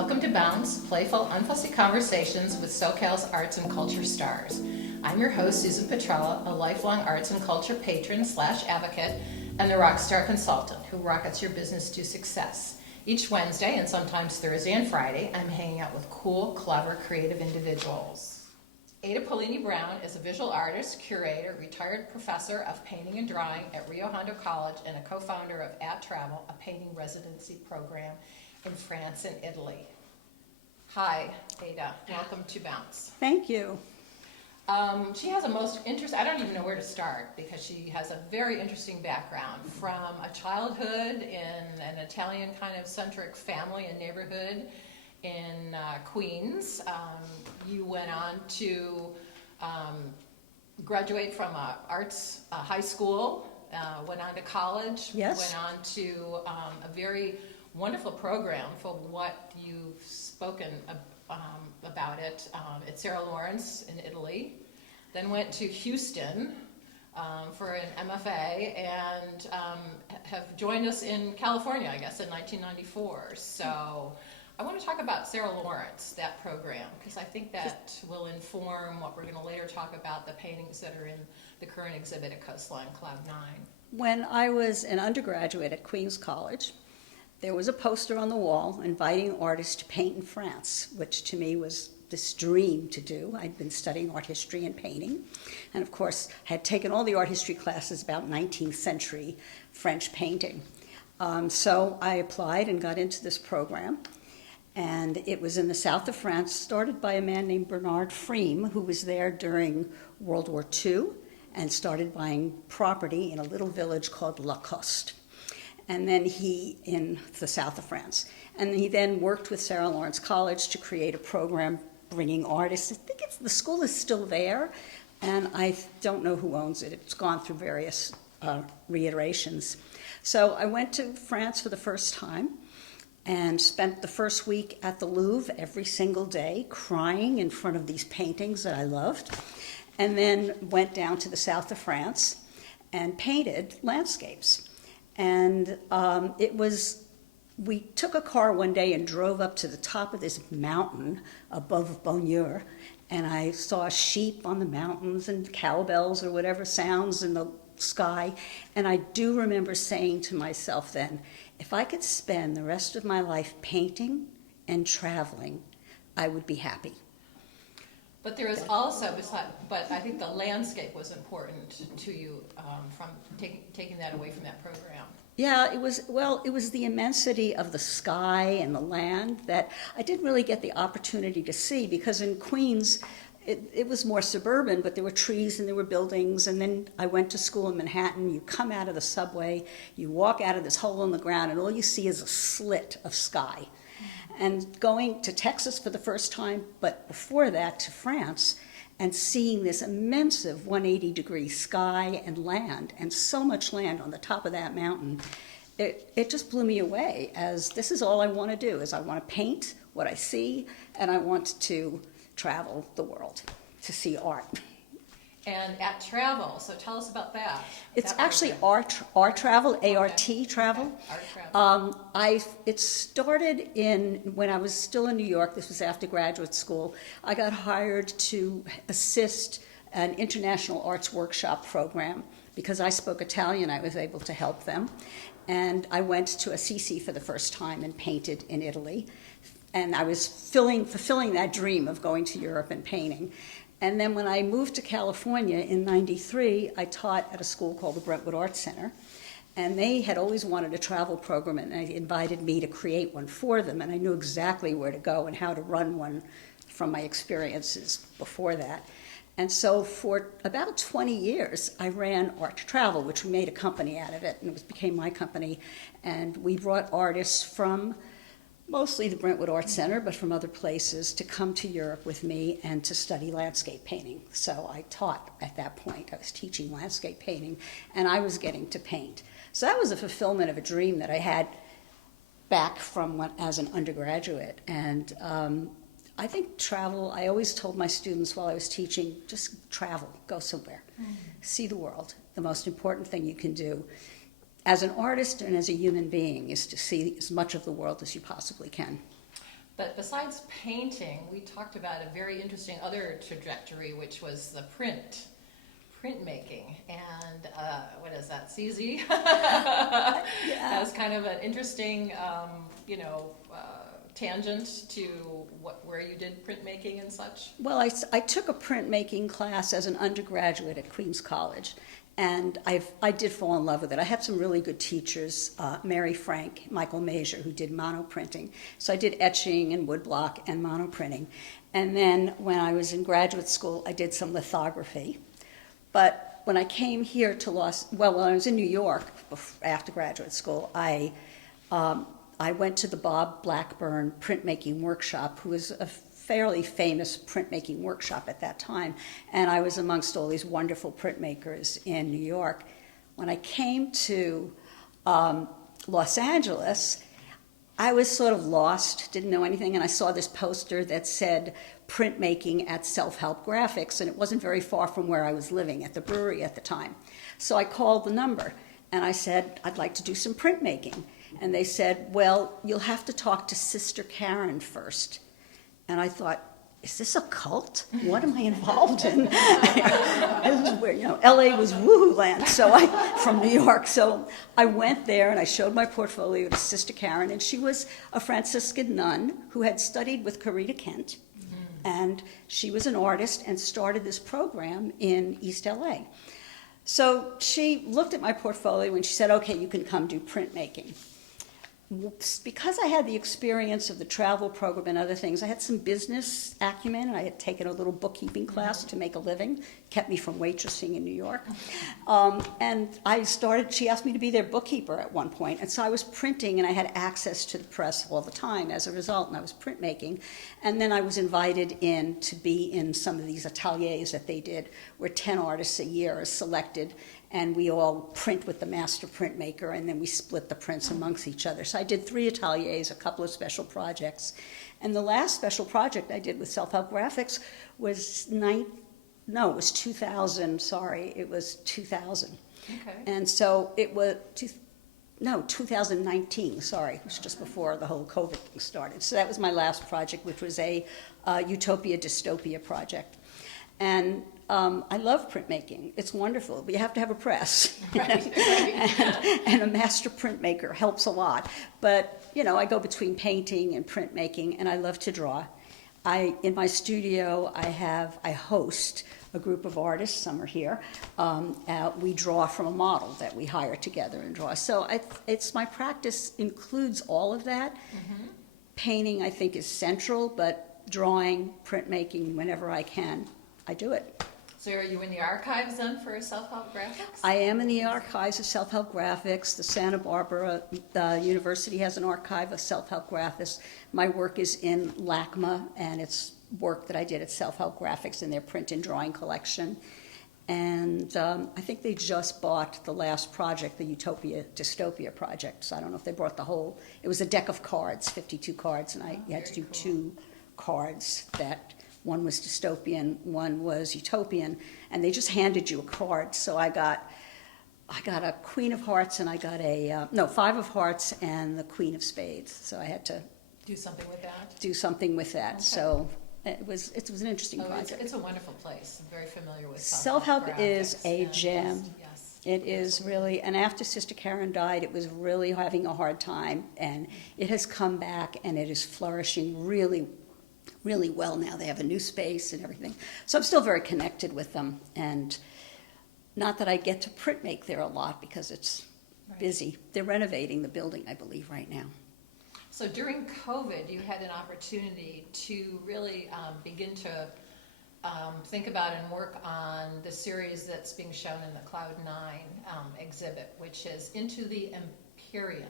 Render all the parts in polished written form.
Welcome to Bounce, playful, unfussy conversations with SoCal's arts and culture stars. I'm your host, Susan Petrella, a lifelong arts and culture patron / advocate, and the rockstar consultant who rockets your business to success. Each Wednesday and sometimes Thursday and Friday, I'm hanging out with cool, clever, creative individuals. Ada Pullini Brown is a visual artist, curator, retired professor of painting and drawing at Rio Hondo College, and a co-founder of At Travel, a painting residency program in France and Italy. Hi, Ada. Welcome to Bounce. Thank you. She has a most interesting, I don't even know where to start, because she has a very interesting background from a childhood in an Italian kind of centric family and neighborhood in Queens. You went on to graduate from arts high school, went on to college, Yes. went on to a very wonderful program for what you've spoken about it at Sarah Lawrence in Italy, then went to Houston for an MFA, and have joined us in California, I guess, in 1994. So I want to talk about Sarah Lawrence, that program, because I think that will inform what we're going to later talk about, the paintings that are in the current exhibit at Coastline Cloud 9. When I was an undergraduate at Queens College, there was a poster on the wall inviting artists to paint in France, which to me was this dream to do. I'd been studying art history and painting, and of course had taken all the art history classes about 19th century French painting. So I applied and got into this program, and it was in the south of France, started by a man named Bernard Freme, who was there during World War II and started buying property in a little village called Lacoste. And then in the south of France. And he then worked with Sarah Lawrence College to create a program bringing artists. I think the school is still there, and I don't know who owns it. It's gone through various reiterations. So I went to France for the first time and spent the first week at the Louvre every single day, crying in front of these paintings that I loved, and then went down to the south of France and painted landscapes. And we took a car one day and drove up to the top of this mountain above Bonheur, and I saw sheep on the mountains and cowbells or whatever sounds in the sky. And I do remember saying to myself then, if I could spend the rest of my life painting and traveling, I would be happy. But there is also, but I think the landscape was important to you from taking that away from that program. Yeah, it was the immensity of the sky and the land that I didn't really get the opportunity to see, because in Queens, it was more suburban, but there were trees and there were buildings. And then I went to school in Manhattan. You come out of the subway, you walk out of this hole in the ground, and all you see is a slit of sky. And going to Texas for the first time, but before that to France, and seeing this immense 180-degree sky and land, and so much land on the top of that mountain, it just blew me away, as this is all I want to do, is I want to paint what I see, and I want to travel the world to see art. And At Travel, so tell us about that. It's actually art travel, A-R-T travel. Okay. Art travel. It started when I was still in New York. This was after graduate school. I got hired to assist an international arts workshop program. Because I spoke Italian, I was able to help them. And I went to Assisi for the first time and painted in Italy. And I was fulfilling that dream of going to Europe and painting. And then when I moved to California in '93, I taught at a school called the Brentwood Arts Center. And they had always wanted a travel program, and they invited me to create one for them. And I knew exactly where to go and how to run one from my experiences before that. And so for about 20 years, I ran Art Travel, which we made a company out of it, and it became my company. And we brought artists from mostly the Brentwood Arts Center, but from other places, to come to Europe with me and to study landscape painting. So I taught at that point. I was teaching landscape painting, and I was getting to paint. So that was a fulfillment of a dream that I had back from as an undergraduate. And I think travel, I always told my students while I was teaching, just travel, go somewhere, see the world. The most important thing you can do as an artist and as a human being is to see as much of the world as you possibly can. But besides painting, we talked about a very interesting other trajectory, which was the printmaking. And what is that, CZ? That was kind of an interesting, tangent to where you did printmaking and such. Well, I took a printmaking class as an undergraduate at Queens College, and I did fall in love with it. I had some really good teachers, Mary Frank, Michael Major, who did monoprinting. So I did etching and woodblock and monoprinting. And then when I was in graduate school, I did some lithography. But when I came here to when I was in New York after graduate school, I went to the Bob Blackburn printmaking workshop, who was a fairly famous printmaking workshop at that time, and I was amongst all these wonderful printmakers in New York. When I came to Los Angeles, I was sort of lost, didn't know anything, and I saw this poster that said printmaking at Self-Help Graphics, and it wasn't very far from where I was living at the brewery at the time. So I called the number, and I said, I'd like to do some printmaking. And they said, well, you'll have to talk to Sister Karen first. And I thought, is this a cult? What am I involved in? This is where, LA was woohoo land, from New York. So I went there and I showed my portfolio to Sister Karen, and she was a Franciscan nun who had studied with Corita Kent. And she was an artist and started this program in East LA. So she looked at my portfolio and she said, okay, you can come do printmaking. Because I had the experience of the travel program and other things, I had some business acumen, and I had taken a little bookkeeping class to make a living, kept me from waitressing in New York. And she asked me to be their bookkeeper at one point, and so I was printing, and I had access to the press all the time as a result, and I was printmaking. And then I was invited in to be in some of these ateliers that they did, where 10 artists a year are selected, and we all print with the master printmaker, and then we split the prints amongst each other. So I did 3 ateliers, a couple of special projects. And the last special project I did with Self-Help Graphics was 2000, sorry, it was 2000. Okay. And so it was, 2019, sorry, it was just before the whole COVID thing started. So that was my last project, which was a utopia dystopia project. And I love printmaking. It's wonderful, but you have to have a press. Right. and a master printmaker helps a lot. But, I go between painting and printmaking, and I love to draw. In my studio, I host a group of artists. Some are here. We draw from a model that we hire together and draw. So my practice includes all of that. Mm-hmm. Painting, I think, is central, but drawing, printmaking, whenever I can, I do it. So are you in the archives then for Self-Help Graphics? I am in the archives of Self-Help Graphics. The Santa Barbara University has an archive of Self-Help Graphics. My work is in LACMA, and it's work that I did at Self-Help Graphics in their print and drawing collection. And I think they just bought the last project, the Utopia Dystopia project. So I don't know if they bought the whole. It was a deck of cards, 52 cards, and you had to do 2 cards that. One was dystopian, one was utopian, and they just handed you a card. So I got a Queen of Hearts, and I got 5 of Hearts and the Queen of Spades. So I had to do something with that. Okay. So it was an interesting project. It's a wonderful place. I'm very familiar with Self-Help is a gem. Yes. It is really, and after Sister Karen died, it was really having a hard time, and it has come back, and it is flourishing really well now. They have a new space and everything. So I'm still very connected with them. And not that I get to print make there a lot because it's busy. They're renovating the building, I believe, right now. So during COVID, you had an opportunity to really begin to think about and work on the series that's being shown in the Cloud 9 exhibit, which is Into the Empyrean.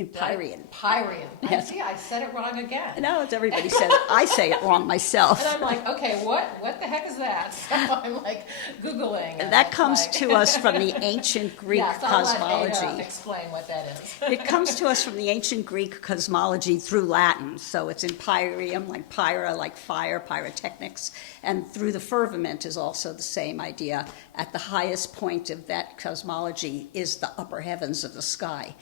Empyrean. Empyrean. Yes. See, I said it wrong again. No, it's everybody says it. I say it wrong myself. And I'm like, okay, what the heck is that? So I'm like Googling. And that comes to us from the ancient Greek cosmology. I'll let Ada explain what that is. It comes to us from the ancient Greek cosmology through Latin. So it's empyreum, like pyra, like fire, pyrotechnics. And through the firmament is also the same idea. At the highest point of that cosmology is the upper heavens of the sky.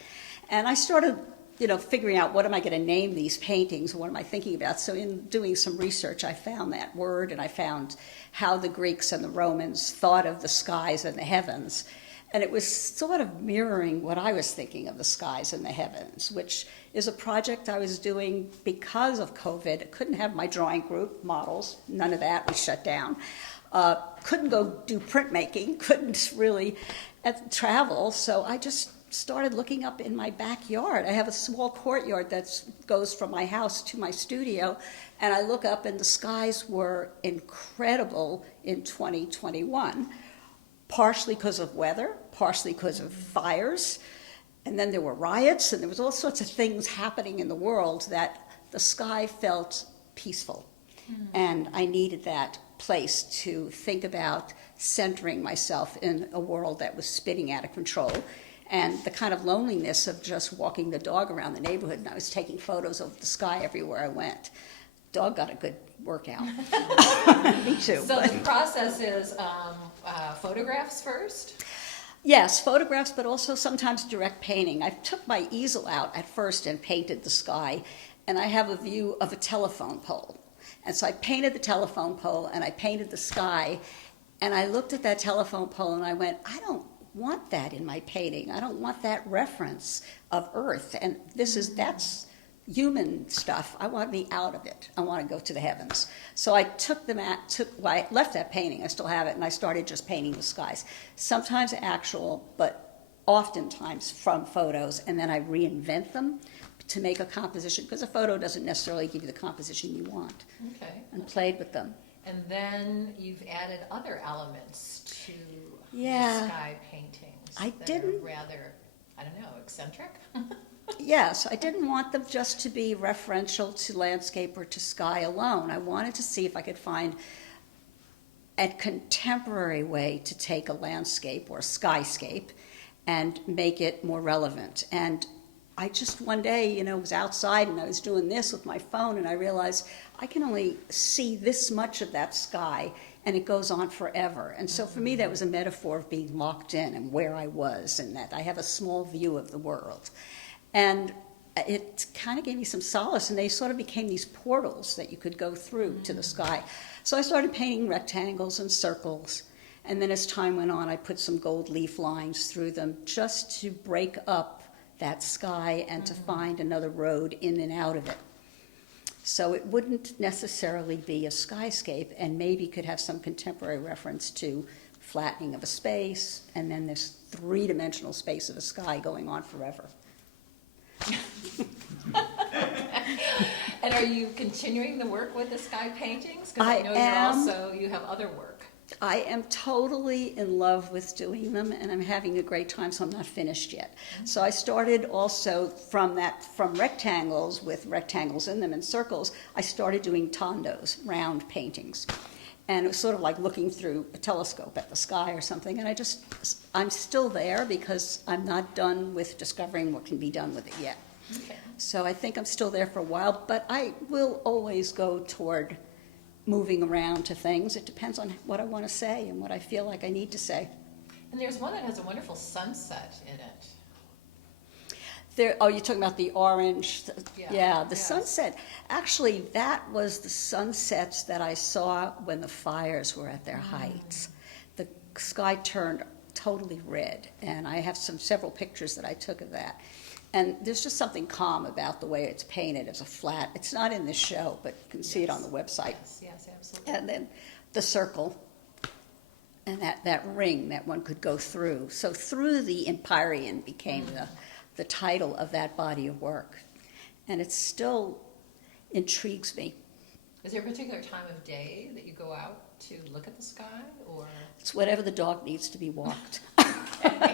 And I started figuring out what am I going to name these paintings, what am I thinking about. So in doing some research, I found that word, and I found how the Greeks and the Romans thought of the skies and the heavens. And it was sort of mirroring what I was thinking of the skies and the heavens, which is a project I was doing because of COVID. I couldn't have my drawing group, models, none of that was shut down. Couldn't go do printmaking, couldn't really travel, so I just started looking up in my backyard. I have a small courtyard that goes from my house to my studio, and I look up and the skies were incredible in 2021, partially because of weather, partially because of fires, and then there were riots, and there was all sorts of things happening in the world that the sky felt peaceful. And I needed that place to think about centering myself in a world that was spinning out of control, and the kind of loneliness of just walking the dog around the neighborhood, and I was taking photos of the sky everywhere I went. Dog got a good workout. Me too. So the process is photographs first? Yes, photographs, but also sometimes direct painting. I took my easel out at first and painted the sky, and I have a view of a telephone pole. And so I painted the telephone pole, and I painted the sky, and I looked at that telephone pole, and I went, I don't want that in my painting. I don't want that reference of Earth, and that's human stuff. I want to be out of it. I want to go to the heavens. So I I left that painting, I still have it, and I started just painting the skies. Sometimes actual, but oftentimes from photos, and then I reinvent them to make a composition, because a photo doesn't necessarily give you the composition you want. Okay. And played with them. And then you've added other elements to the sky paintings. I that didn't. Are rather, I don't know, eccentric? Yes, I didn't want them just to be referential to landscape or to sky alone. I wanted to see if I could find a contemporary way to take a landscape or a skyscape and make it more relevant. And I just one day, was outside and I was doing this with my phone, and I realized I can only see this much of that sky, and it goes on forever. And so for me, that was a metaphor of being locked in and where I was, and that I have a small view of the world. And it kind of gave me some solace, and they sort of became these portals that you could go through to the sky. So I started painting rectangles and circles, and then as time went on, I put some gold leaf lines through them just to break up that sky and to find another road in and out of it. So it wouldn't necessarily be a skyscape, and maybe could have some contemporary reference to flattening of a space, and then this three-dimensional space of a sky going on forever. And are you continuing the work with the sky paintings? Because I know am. you have other work. I am totally in love with doing them, and I'm having a great time, so I'm not finished yet. So I started also from rectangles with rectangles in them and circles, I started doing tondos, round paintings. And it was sort of like looking through a telescope at the sky or something, and I'm still there because I'm not done with discovering what can be done with it yet. Okay. So I think I'm still there for a while, but I will always go toward moving around to things. It depends on what I want to say and what I feel like I need to say. And there's one that has a wonderful sunset in it. You're talking about the orange? Yeah. The sunset. Actually, that was the sunsets that I saw when the fires were at their heights. The sky turned totally red, and I have several pictures that I took of that. And there's just something calm about the way it's painted as a flat. It's not in this show, but you can see it on the website. Yes, absolutely. And then the circle and that ring that one could go through. So Through the Empyrean became the title of that body of work. And it still intrigues me. Is there a particular time of day that you go out to look at the sky, or? It's whatever the dog needs to be walked.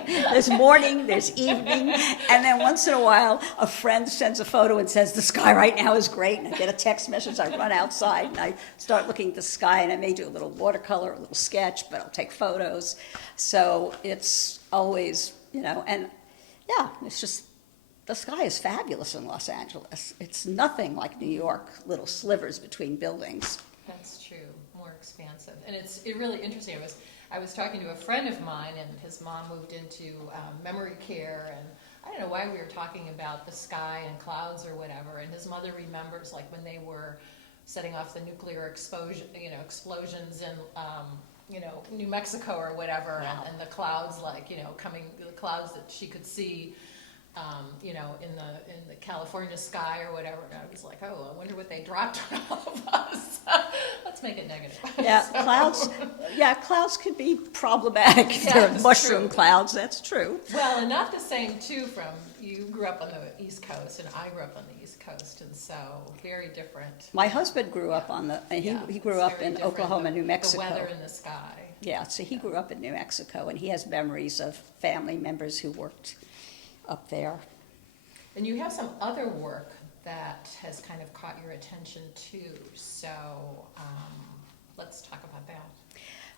There's morning, there's evening, and then once in a while, a friend sends a photo and says, the sky right now is great, and I get a text message, I run outside, and I start looking at the sky, and I may do a little watercolor, a little sketch, but I'll take photos. So it's always, and yeah, it's just, the sky is fabulous in Los Angeles. It's nothing like New York, little slivers between buildings. That's true, more expansive. And it's really interesting. I was talking to a friend of mine, and his mom moved into memory care, and I don't know why we were talking about the sky and clouds or whatever, and his mother remembers like when they were setting off the nuclear explosions in, New Mexico or whatever, Wow. and the clouds the clouds that she could see, in the California sky or whatever. And I was like, oh, I wonder what they dropped on all of us. Let's make it negative. Yeah, clouds can be problematic. Yeah, They're it's mushroom true. clouds, that's true. Well, and not the same too you grew up on the East Coast and I grew up on the East Coast, and so very different. My husband grew up he grew it's up very in different, Oklahoma, New Mexico. The weather in the sky. Yeah, so he grew up in New Mexico, and he has memories of family members who worked up there. And you have some other work that has kind of caught your attention too, so let's talk about that.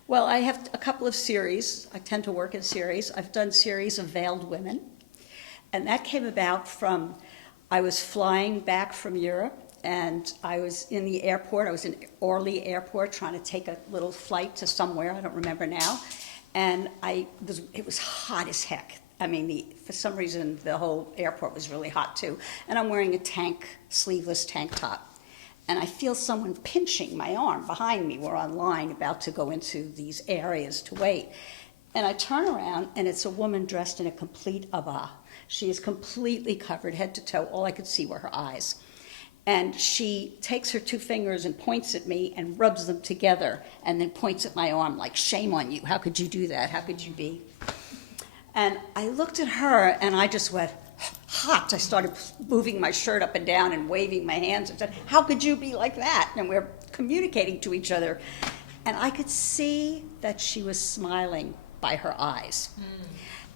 Well, I have a couple of series. I tend to work in series. I've done series of Veiled Women, and that came about from, I was flying back from Europe, and I was in the airport. I was in Orly Airport trying to take a little flight to somewhere, I don't remember now, and it was hot as heck. I mean, for some reason, the whole airport was really hot too, and I'm wearing a sleeveless tank top. And I feel someone pinching my arm behind me. We're on line about to go into these areas to wait. And I turn around, and it's a woman dressed in a complete abaya. She is completely covered head to toe. All I could see were her eyes. And she takes her two fingers and points at me and rubs them together and then points at my arm like, shame on you. How could you do that? How could you be? And I looked at her, and I just went, hot. I started moving my shirt up and down and waving my hands and said, how could you be like that? And we're communicating to each other. And I could see that she was smiling by her eyes.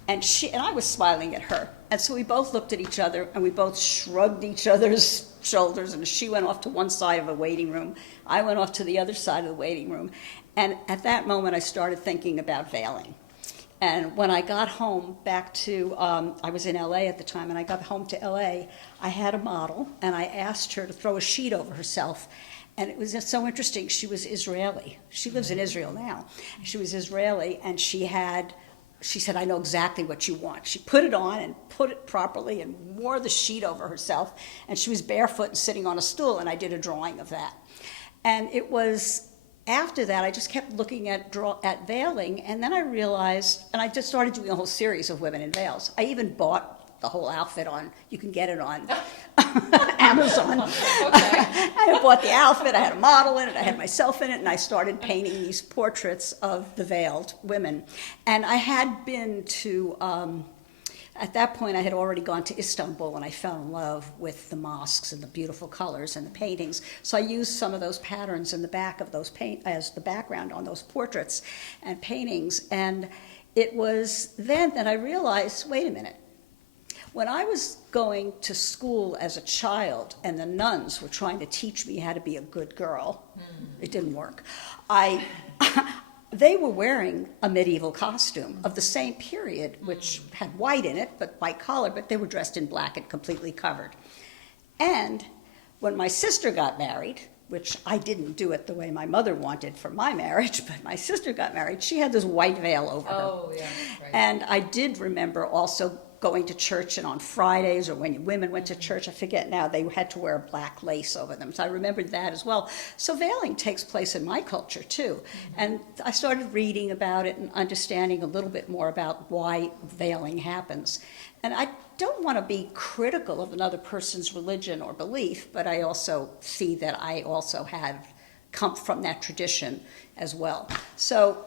And I was smiling at her. And so we both looked at each other, and we both shrugged each other's shoulders, and she went off to one side of a waiting room. I went off to the other side of the waiting room. And at that moment, I started thinking about veiling. And when I got home back to, I was in LA at the time, and I got home to LA, I had a model, and I asked her to throw a sheet over herself. And it was just so interesting. She was Israeli. She lives in Israel now. She was Israeli, and she said, I know exactly what you want. She put it on and put it properly and wore the sheet over herself. And she was barefoot and sitting on a stool, and I did a drawing of that. And it was, after that, I just kept looking at veiling, and then I realized, and I just started doing a whole series of women in veils. I even bought the whole outfit you can get it on Amazon. I bought the outfit, I had a model in it, I had myself in it, and I started painting these portraits of the veiled women. And I had been to, at that point I had already gone to Istanbul, and I fell in love with the mosques and the beautiful colors and the paintings. So I used some of those patterns in the back of those as the background on those portraits and paintings. And it was then that I realized, wait a minute. When I was going to school as a child and the nuns were trying to teach me how to be a good girl, it didn't work. They were wearing a medieval costume of the same period, which had white in it, but white collar, but they were dressed in black and completely covered. And when my sister got married, which I didn't do it the way my mother wanted for my marriage, but my sister got married, she had this white veil over her. Oh, yeah, right. And I did remember also going to church, and on Fridays, or when women went to church, I forget now, they had to wear a black lace over them. So I remembered that as well. So veiling takes place in my culture too. And I started reading about it and understanding a little bit more about why veiling happens. And I don't want to be critical of another person's religion or belief, but I also see that I also have come from that tradition as well. So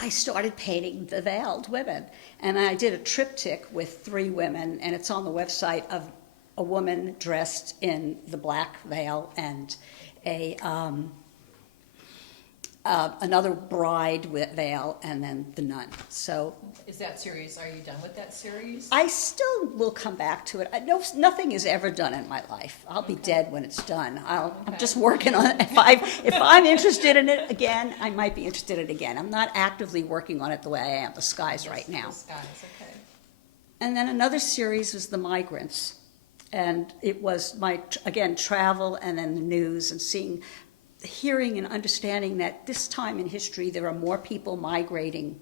I started painting the veiled women, and I did a triptych with 3 women, and it's on the website, of a woman dressed in the black veil and another bride with veil, and then the nun. So Is that series, are you done with that series? I still will come back to it. Nothing is ever done in my life. I'll be dead when it's done. I'm just working on it. If I'm interested in it again, I might be interested in it again. I'm not actively working on it the way I am the skies right now. The skies, okay. And then another series was The Migrants. And it was again, travel and then the news and hearing and understanding that this time in history there are more people migrating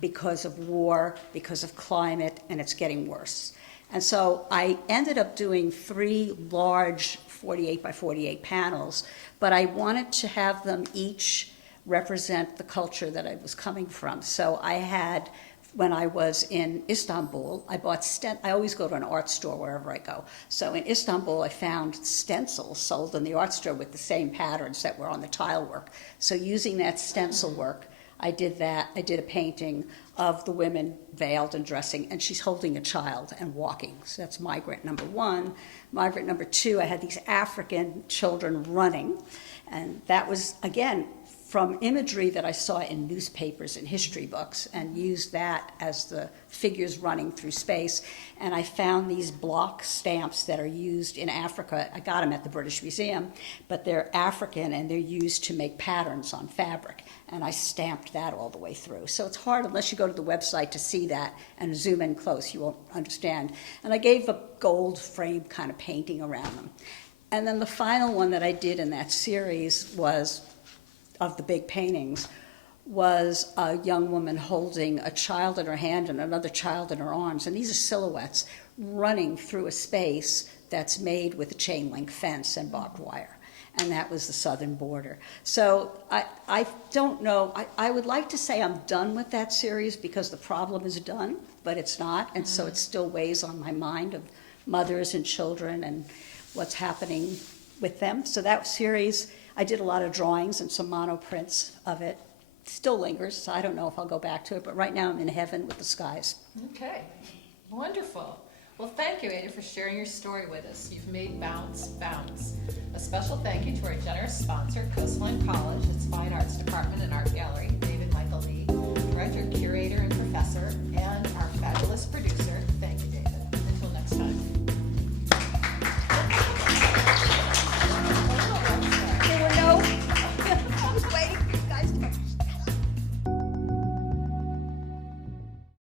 because of war, because of climate, and it's getting worse. And so I ended up doing 3 large 48 by 48 panels, but I wanted to have them each represent the culture that I was coming from. So I had, when I was in Istanbul, I bought I always go to an art store wherever I go. So in Istanbul, I found stencils sold in the art store with the same patterns that were on the tile work. So using that stencil work, I did that. I did a painting of the women veiled and dressing, and she's holding a child and walking. So that's migrant number 1. Migrant number 2, I had these African children running, and that was, again, from imagery that I saw in newspapers and history books, and used that as the figures running through space. And I found these block stamps that are used in Africa. I got them at the British Museum, but they're African and they're used to make patterns on fabric. And I stamped that all the way through. So it's hard unless you go to the website to see that and zoom in close, you won't understand. And I gave a gold frame kind of painting around them. And then the final one that I did in that series was, of the big paintings, was a young woman holding a child in her hand and another child in her arms. And these are silhouettes running through a space that's made with a chain link fence and barbed wire. And that was the southern border. So I don't know. I would like to say I'm done with that series because the problem is done, but it's not. And so it still weighs on my mind of mothers and children and what's happening with them. So that series, I did a lot of drawings and some monoprints of it. Still lingers, so I don't know if I'll go back to it, but right now I'm in heaven with the skies. Okay, wonderful. Well, thank you, Ada, for sharing your story with us. You've made Bounce bounce. A special thank you to our generous sponsor, Coastline College, its Fine Arts Department and Art Gallery, David Michael Lee, Director